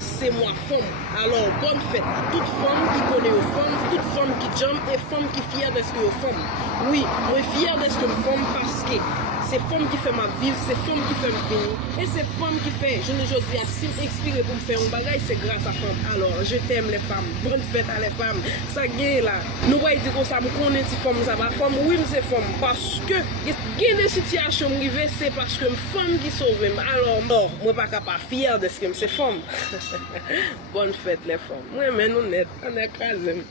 c'est moi femme. Alors, bonne fête. Toute femme qui connaît aux femmes, toute femme qui jump et femme qui fière de ce que aux femmes. Oui, moi fière de ce que une femme parce que c'est femme qui fait ma vie, c'est femme qui fait ma vie. Et c'est femme qui fait, je ne dis à si expiré pour me faire un bagage, c'est grâce à femme. Alors, je t'aime les femmes. Bonne fête à les femmes. Ça gagne là. Nous voyons dire que ça me connaît si femme, ça va femme. Oui, c'est femme. Parce que, il y a des situations arrivées, c'est parce que une femme qui sauve. Alors, non, moi pas capable fier de ce que c'est femme. Bonne fête les femmes. Moi, mais nous net, on est écrasés.